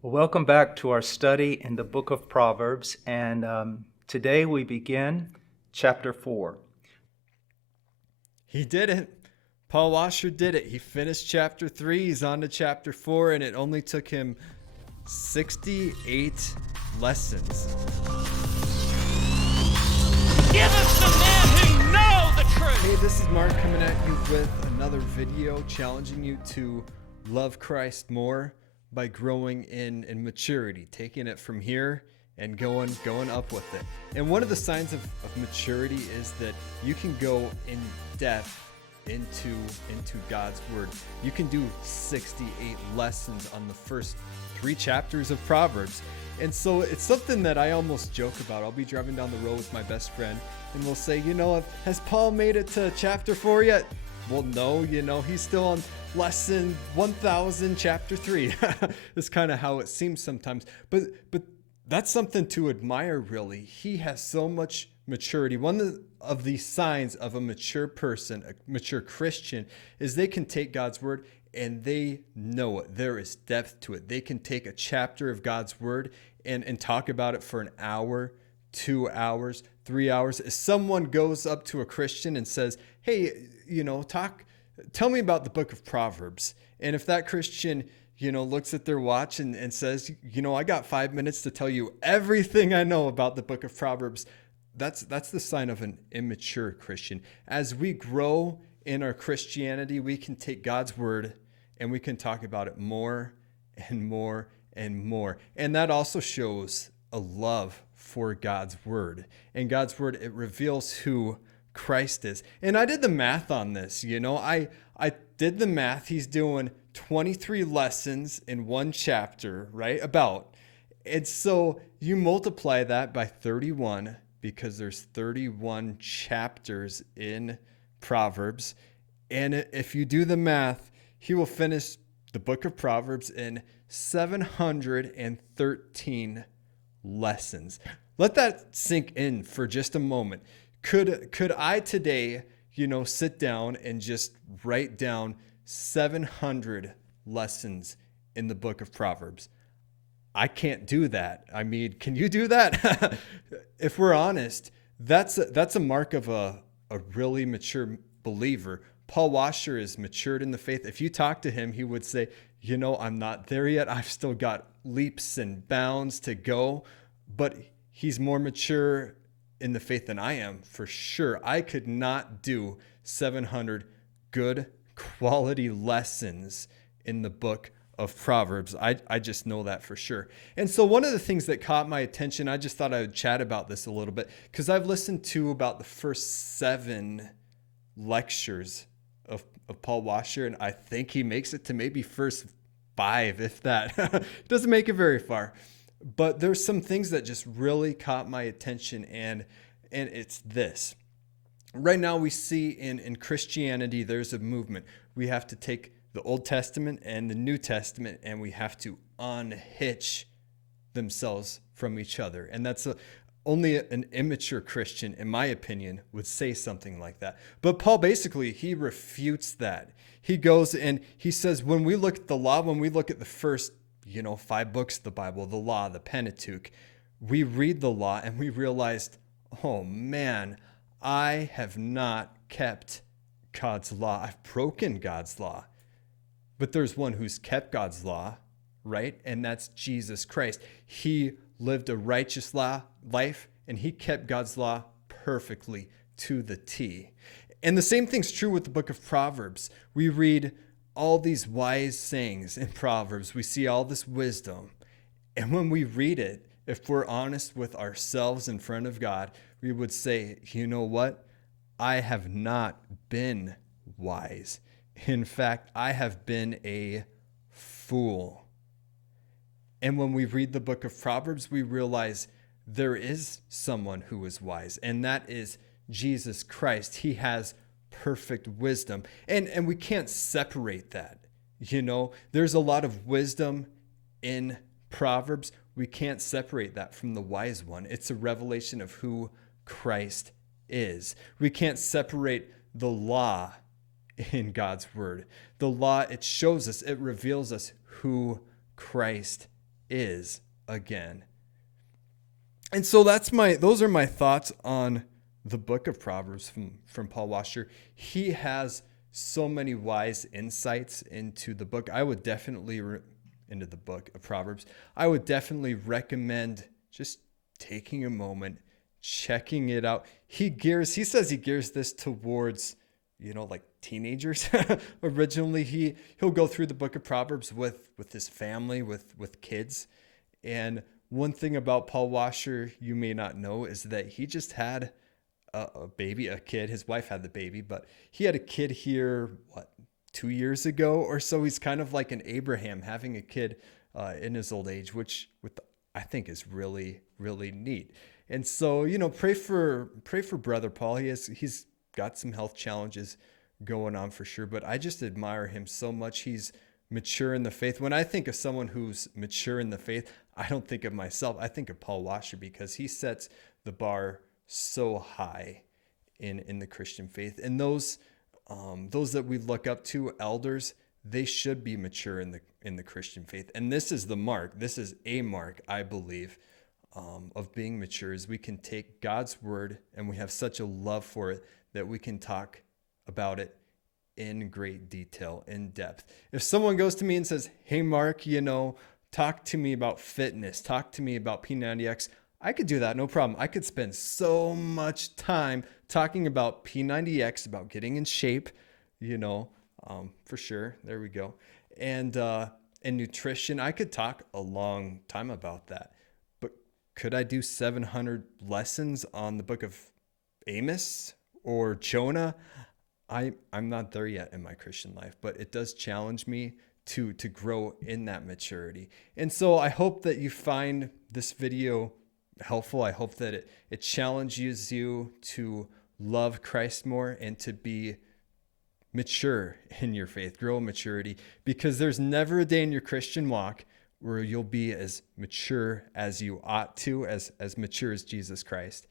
Well, welcome back to our study in the book of Proverbs, and today we begin chapter 4. He did it. Paul Washer did it. He finished chapter 3. He's on to chapter 4, and it only took him 68 lessons. Give us the men who know the truth. Hey, this is Mark coming at you with another video challenging you to love Christ more by growing in maturity, taking it from here and going up with it. And one of the signs of maturity is that you can go in depth into God's word. You can do 68 lessons on the first 3 chapters of Proverbs. And so it's something that I almost joke about. I'll be driving down the road with my best friend and we'll say, has Paul made it to chapter 4 yet? Well, no, he's still on lesson 1000, chapter 3. That's kind of how it seems sometimes. But that's something to admire, really. He has so much maturity. One of the signs of a mature person, a mature Christian, is they can take God's word and they know it. There is depth to it. They can take a chapter of God's word and talk about it for an hour, 2 hours, 3 hours. If someone goes up to a Christian and says, hey, tell me about the book of Proverbs. And if that Christian, looks at their watch and says, I got 5 minutes to tell you everything I know about the book of Proverbs, that's the sign of an immature Christian. As we grow in our Christianity, we can take God's word and we can talk about it more and more and more. And that also shows a love for God's word. And God's word, it reveals who Christ is. And I did the math on this. I did the math. He's doing 23 lessons in one chapter, right? And so you multiply that by 31 because there's 31 chapters in Proverbs. And if you do the math, he will finish the book of Proverbs in 713 lessons. Let that sink in for just a moment. Could I today, sit down and just write down 700 lessons in the book of Proverbs? I can't do that. I mean, can you do that? If we're honest, that's a mark of a really mature believer. Paul Washer is matured in the faith. If you talk to him, he would say, I'm not there yet. I've still got leaps and bounds to go, but he's more mature in the faith than I am, for sure. I could not do 700 good quality lessons in the book of Proverbs. I just know that for sure. And so one of the things that caught my attention, I just thought I would chat about this a little bit, because I've listened to about the first 7 lectures of Paul Washer, and I think he makes it to maybe first 5, if that. Doesn't make it very far. But there's some things that just really caught my attention, and it's this. Right now we see in Christianity, there's a movement. We have to take the Old Testament and the New Testament, and we have to unhitch themselves from each other. And that's only an immature Christian, in my opinion, would say something like that. But Paul basically, he refutes that. He goes and he says, when we look at the law, when we look at the first 5 books of the Bible, the law, the Pentateuch, we read the law and we realized, oh man, I have not kept God's law. I've broken God's law. But there's one who's kept God's law, right? And that's Jesus Christ. He lived a righteous life and he kept God's law perfectly to the T. And the same thing's true with the book of Proverbs. We read all these wise sayings in Proverbs. We see all this wisdom. And when we read it, if we're honest with ourselves in front of God, we would say, you know what? I have not been wise. In fact, I have been a fool. And when we read the book of Proverbs, we realize there is someone who is wise, and that is Jesus Christ. He has perfect wisdom. And we can't separate that. There's a lot of wisdom in Proverbs. We can't separate that from the wise one. It's a revelation of who Christ is. We can't separate the law in God's word. The law, it shows us, it reveals us who Christ is again. And so those are my thoughts on the book of Proverbs from Paul Washer. He has so many wise insights into the book. Into the book of Proverbs. I would definitely recommend just taking a moment, checking it out. He says he gears this towards, like teenagers. Originally, he'll go through the book of Proverbs with his family, with kids. And one thing about Paul Washer you may not know is that he just had a kid. His wife had the baby, but he had a kid here, 2 years ago or so. He's kind of like an Abraham, having a kid in his old age, which I think is really, really neat. And so, pray for Brother Paul. He's got some health challenges going on for sure, but I just admire him so much. He's mature in the faith. When I think of someone who's mature in the faith, I don't think of myself. I think of Paul Washer, because he sets the bar so high in the Christian faith. And those that we look up to, elders, they should be mature in the Christian faith. And this is the mark. This is a mark, I believe, of being mature, is we can take God's word and we have such a love for it that we can talk about it in great detail, in depth. If someone goes to me and says, "Hey, Mark, talk to me about fitness, talk to me about P90X," I could do that, no problem. I could spend so much time talking about P90X, about getting in shape, for sure. There we go. And nutrition, I could talk a long time about that. But could I do 700 lessons on the book of Amos or Jonah? I'm not there yet in my Christian life, but it does challenge me to grow in that maturity. And so I hope that you find this video helpful. I hope that it challenges you to love Christ more and to be mature in your faith, grow in maturity, because there's never a day in your Christian walk where you'll be as mature as you ought to, as mature as Jesus Christ.